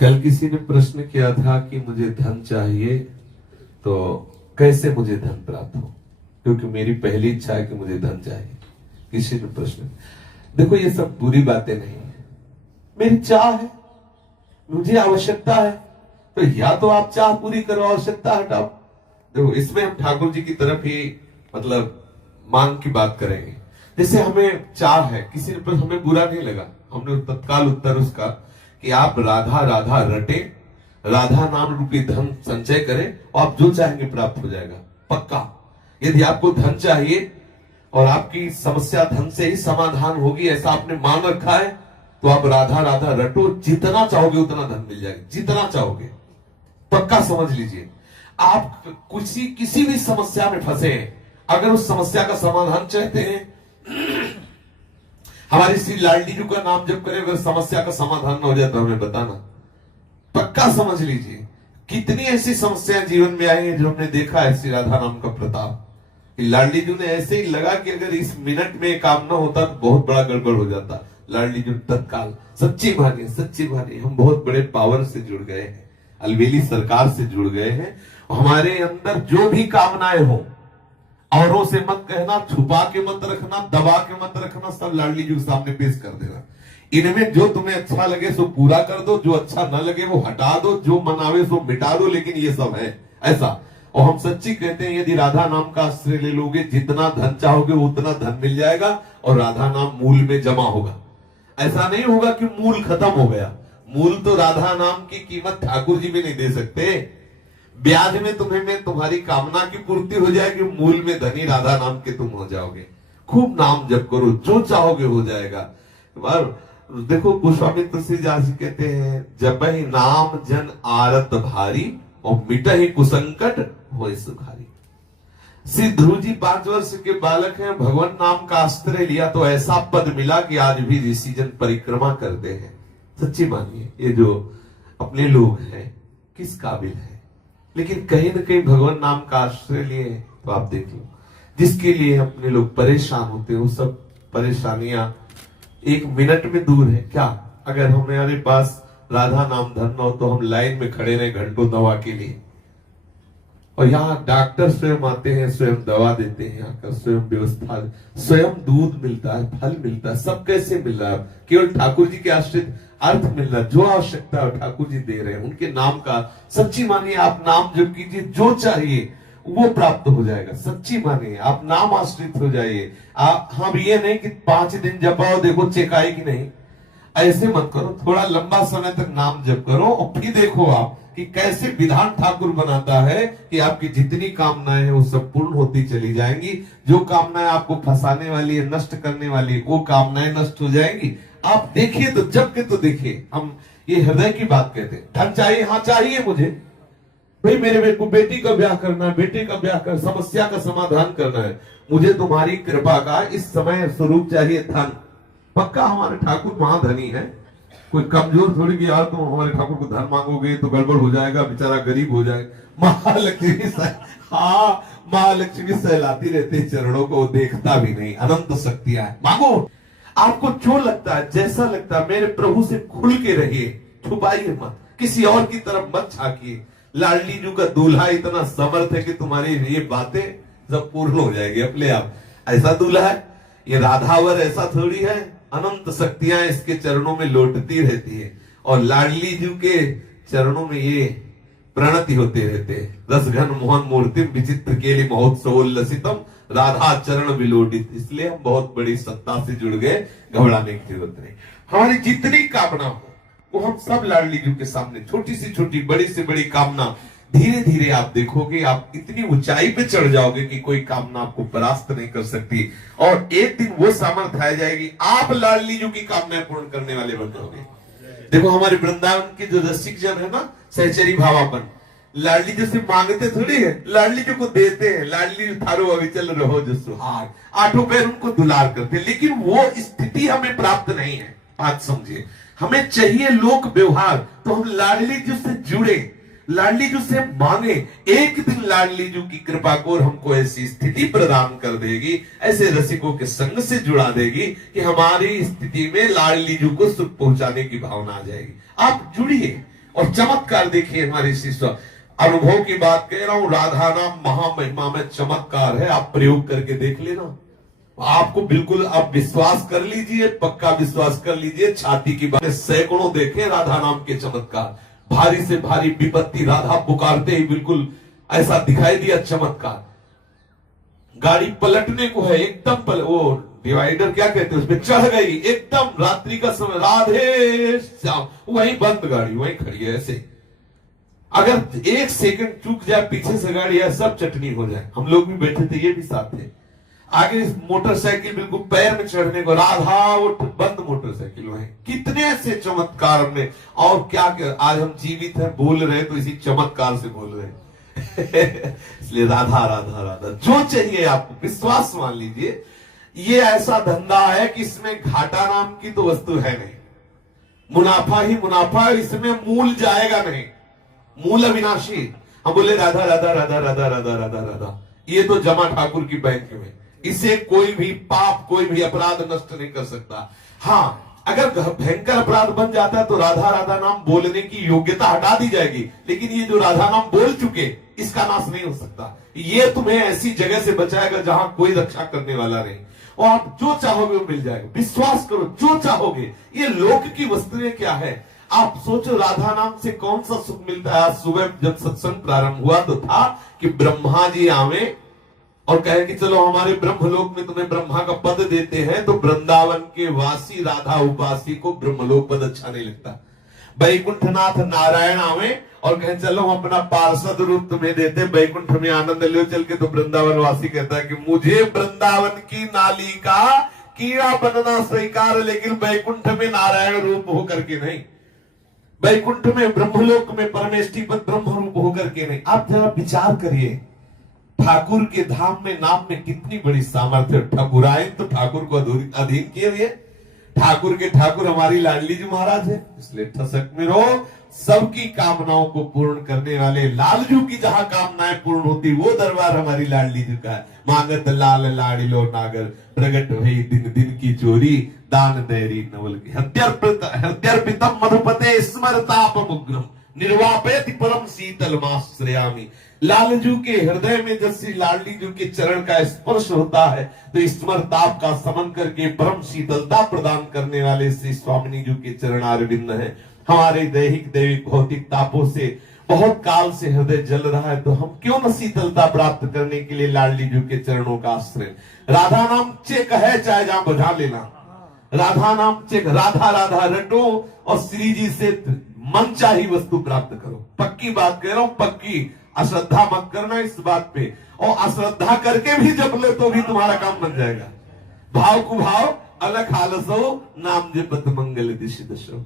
कल किसी ने प्रश्न किया था कि मुझे धन चाहिए तो कैसे मुझे धन प्राप्त हो, क्योंकि मेरी पहली इच्छा है कि मुझे धन चाहिए। किसी ने प्रश्न, देखो ये सब बुरी बातें नहीं है, मेरी चाह है, मुझे आवश्यकता है, तो या तो आप चाह पूरी करो, आवश्यकता हटाओ। देखो इसमें हम ठाकुर जी की तरफ ही मतलब मांग की बात करेंगे। जैसे हमें चाह है, किसी ने हमें बुरा नहीं लगा, हमने तत्काल उत्तर उसका कि आप राधा राधा रटे, राधा नाम रूपी धन संचय करें और आप जो चाहेंगे प्राप्त हो जाएगा पक्का। यदि आपको धन चाहिए और आपकी समस्या धन से ही समाधान होगी ऐसा आपने मान रखा है, तो आप राधा राधा रटो, जितना चाहोगे उतना धन मिल जाएगा, जितना चाहोगे पक्का समझ लीजिए। आप किसी भी समस्या में फंसे हैं, अगर उस समस्या का समाधान चाहते हैं, हमारी श्री लाडली जी का नाम जब करें, अगर समस्या का समाधान ना हो जाए तो हमें बताना, पक्का समझ लीजिए। कितनी ऐसी समस्याएं जीवन में आई हैं जो हमने देखा है श्री राधा नाम का प्रताप। लाडली जी ने ऐसे ही लगा कि अगर इस मिनट में काम ना होता तो बहुत बड़ा गड़बड़ हो जाता। लाडली जी तत्काल सच्ची मानिए हम बहुत बड़े पावर से जुड़ गए हैं, अलवेली सरकार से जुड़ गए हैं। हमारे अंदर जो भी कामनाएं हो, औरों से मत कहना, छुपा के मत रखना, दबा के मत रखना, सब लाडली जी के सामने पेश कर देना। इनमें जो तुम्हें अच्छा लगे सो पूरा कर दो, जो अच्छा न लगे वो हटा दो, जो मनावे सो मिटा दो, लेकिन ये सब है ऐसा। और हम सच्ची कहते हैं, यदि राधा नाम का आश्रय ले लोगे, जितना धन चाहोगे उतना धन मिल जाएगा और राधा नाम मूल में जमा होगा। ऐसा नहीं होगा कि मूल खत्म हो गया, मूल तो राधा नाम की कीमत ठाकुर जी भी नहीं दे सकते। ब्याज में तुम्हारी कामना की पूर्ति हो जाएगी, मूल में धनी राधा नाम के तुम हो जाओगे। खूब नाम जप करो, जो चाहोगे हो जाएगा। देखो गोस्वामी तुलसीदास जी कहते हैं, जब ही नाम जन आरत भारी और मिट ही कुसंकट हो सुखारी। श्री ध्रुव जी 5 वर्ष के बालक हैं, भगवान नाम का आश्रय लिया तो ऐसा पद मिला कि आज भी ऋषि जन परिक्रमा करते हैं। सच्ची मानिए, ये जो अपने लोग हैं किस काबिल है, लेकिन कहीं ना कहीं भगवान नाम का आश्रय लिए तो आप देख लो, जिसके लिए अपने लोग परेशान होते हैं वो सब परेशानियां एक मिनट में दूर है। क्या अगर हमारे पास राधा नाम धन हो तो हम लाइन में खड़े रहे घंटों दवा के लिए, और यहाँ डॉक्टर स्वयं आते हैं, स्वयं दवा देते हैं, आकर स्वयं व्यवस्था, स्वयं दूध मिलता है, फल मिलता है, सब कैसे मिल रहा है? केवल ठाकुर जी के आश्रित अर्थ मिल रहा है, जो आवश्यकता है ठाकुर जी दे रहे हैं उनके नाम का। सच्ची मानिए, आप नाम जप कीजिए, जो चाहिए वो प्राप्त हो जाएगा। सच्ची मानिए, आप नाम आश्रित हो जाइए। आप हम ये नहीं कि 5 दिन जपाओ देखो चेक आए कि नहीं, ऐसे मत करो। थोड़ा लंबा समय तक नाम जप करो और फिर देखो आप कि कैसे विधान ठाकुर बनाता है कि आपकी जितनी कामनाएं हैं वो सब पूर्ण होती चली जाएंगी। जो कामनाएं आपको फंसाने वाली है, नष्ट करने वाली है, वो कामनाएं नष्ट हो जाएंगी। आप देखिए तो, जब के तो देखिए। हम ये हृदय की बात कहते हैं। धन चाहिए, हाँ चाहिए मुझे, भाई मेरे को बेटी का ब्याह करना है, बेटे का ब्याह कर, समस्या का समाधान करना है, मुझे तुम्हारी कृपा का इस समय स्वरूप चाहिए धन। पक्का हमारे ठाकुर महाधनी है, कोई कमजोर थोड़ी कि यार तुम हमारे ठाकुर को धन मांगोगे तो गड़बड़ हो जाएगा, बेचारा गरीब हो जाएगा। महालक्ष्मी हाँ, महालक्ष्मी सहलाती रहती चरणों को, देखता भी नहीं, अनंत शक्तियां है। मांगो, आपको जो लगता है, जैसा लगता है, मेरे प्रभु से खुल के रहिए, छुपाइए मत, किसी और की तरफ मत झांकिए। लाडली जी का दूल्हा इतना समर्थ है कि तुम्हारी ये बातें सब पूर्ण हो जाएगी अपने आप। ऐसा दूल्हा है ये, राधावर ऐसा थोड़ी है, अनंत शक्तियां इसके चरणों में लौटती रहती है और लाडली जी के चरणों में ये प्रणति होते रहते हैं। रसघन मोहन मूर्ति विचित्र केली महोत्सवोल्लसितम राधा चरण विलोडित। इसलिए हम बहुत बड़ी सत्ता से जुड़ गए, घबराने की जरूरत नहीं। हमारी जितनी कामना हो वो हम सब लाडली जी के सामने, छोटी से छोटी, बड़ी से बड़ी कामना, धीरे धीरे आप देखोगे आप इतनी ऊंचाई पे चढ़ जाओगे कि कोई कामना आपको परास्त नहीं कर सकती। और एक दिन वो सामर्थ्य आ जाएगी, आप लाडली जी की कामनाएं पूर्ण करने वाले बन जाओगे। देखो हमारे वृंदावन के जो रसिक जन है ना, सहचरी भावापन, लाडली जी से मांगते थोड़ी है, लाडली जी को देते हैं। लाडली जी थारो अविचल रहो जो सुहाग, आठों पैर उनको दुलार करते हैं, लेकिन वो स्थिति हमें प्राप्त नहीं है। बात समझिए, हमें चाहिए लोक व्यवहार, तो हम लाडली जी से जुड़े, लाडली जी से मांगे। एक दिन लाडली जी की कृपा को हमको ऐसी स्थिति प्रदान कर देगी, ऐसे रसिकों के संग से जुड़ा देगी कि हमारी स्थिति में लाडली जी को सुख पहुंचाने की भावना आ जाएगी। आप जुड़िए, और चमत्कार देखिए हमारे शिष्य अनुभव की बात कह रहा हूं। राधा नाम महामहिमा में चमत्कार है, आप प्रयोग करके देख लेना, आपको बिल्कुल आप विश्वास कर लीजिए, पक्का विश्वास कर लीजिए। छाती की बात सैकड़ों देखे राधा नाम के चमत्कार, भारी से भारी विपत्ति राधा पुकारते ही बिल्कुल ऐसा दिखाई दिया चमत्कार। गाड़ी पलटने को है, एकदम वो डिवाइडर क्या कहते हैं उसमें चढ़ गई, एकदम रात्रि का समय, राधे श्याम, वहीं बंद गाड़ी वहीं खड़ी है। ऐसे अगर एक सेकंड चूक जाए पीछे से गाड़ी है, सब चटनी हो जाए। हम लोग भी बैठे थे, ये भी साथ थे। आगे मोटरसाइकिल बिल्कुल पैर में चढ़ने को, राधा उठ, बंद मोटरसाइकिल वहीं। कितने ऐसे चमत्कार हमने, और क्या आज हम जीवित हैं, बोल रहे तो इसी चमत्कार से बोल रहे हैं। इसलिए राधा राधा राधा जो चाहिए आपको विश्वास मान लीजिए। ये ऐसा धंधा है कि इसमें घाटा नाम की तो वस्तु है नहीं, मुनाफा ही मुनाफा, इसमें मूल जाएगा नहीं, मूल अविनाशी। हम बोले राधा राधा राधा राधा राधा राधा राधा, ये तो जमा ठाकुर की बैंक में, इसे कोई भी पाप कोई भी अपराध नष्ट नहीं कर सकता। हाँ, अगर भयंकर अपराध बन जाता है तो राधा राधा नाम बोलने की योग्यता हटा दी जाएगी, लेकिन ये जो राधा नाम बोल चुके इसका नाश नहीं हो सकता। ये तुम्हें ऐसी जगह से बचाएगा जहां कोई रक्षा करने वाला नहीं, और आप जो चाहोगे वो मिल जाएगा। विश्वास करो, जो चाहोगे। ये लोक की वस्तुएं क्या है, आप सोचो राधा नाम से कौन सा सुख मिलता है। आज सुबह जब सत्संग प्रारंभ हुआ तो था कि ब्रह्मा जी आवे और कहे कि चलो हमारे ब्रह्मलोक में तुम्हें ब्रह्मा का पद देते हैं, तो वृंदावन के वासी राधा उपासी को ब्रह्मलोक पद अच्छा नहीं लगता। बैकुंठनाथ नारायण आवे और कहे चलो हम अपना पार्षद रूप तुम्हें देते, बैकुंठ में आनंद लो चल के, तो वृंदावन वासी कहता है कि मुझे वृंदावन की नाली का कीड़ा बनना स्वीकार, लेकिन बैकुंठ में नारायण रूप होकर के नहीं, बैकुंठ में ब्रह्मलोक में परमेष्टि पद ब्रह्म रूप होकर के नहीं। आप जरा विचार करिए, ठाकुर के धाम में नाम में कितनी बड़ी सामर्थ्य। ठाकुरायन तो ठाकुर को अधीन किए हुए, ठाकुर के ठाकुर हमारी लाडली जी महाराज है। इसलिए ठसक में रहो, सबकी कामनाओं को पूर्ण करने वाले लालजू की जहां कामनाएं पूर्ण होती वो दरबार हमारी लाडली जी का है। मांगत लाल लाडिलो नागर, प्रगट भई दिन दिन की चोरी, दान दैरी नवल की हृदयर्पितम मधुपते स्मरतापमुग्रम, निर्वापेति परम शीतल माश्रयामि। लालजू के हृदय में जब श्री लाडली जू के चरण का स्पर्श होता है तो स्मरताप का समन करके परम शीतलता प्रदान करने वाले श्री स्वामिनी जू के चरण अरविंद है। हमारे दैहिक दैविक भौतिक तापों से बहुत काल से हृदय जल रहा है, तो हम क्यों न शीतलता प्राप्त करने के लिए लाडली जू के चरणों का आश्रय। राधा नाम चेक है, चाहे जहां बजा लेना, राधा नाम चेक, राधा राधा रटो और श्री जी से मन चाही वस्तु प्राप्त करो। पक्की बात कह रहा हूं, पक्की, अश्रद्धा मत करना इस बात पे, और अश्रद्धा करके भी जप ले तो भी तुम्हारा काम बन जाएगा। भाव कुभाव अलग हालसो, नाम जपत मंगल दिशि दशो।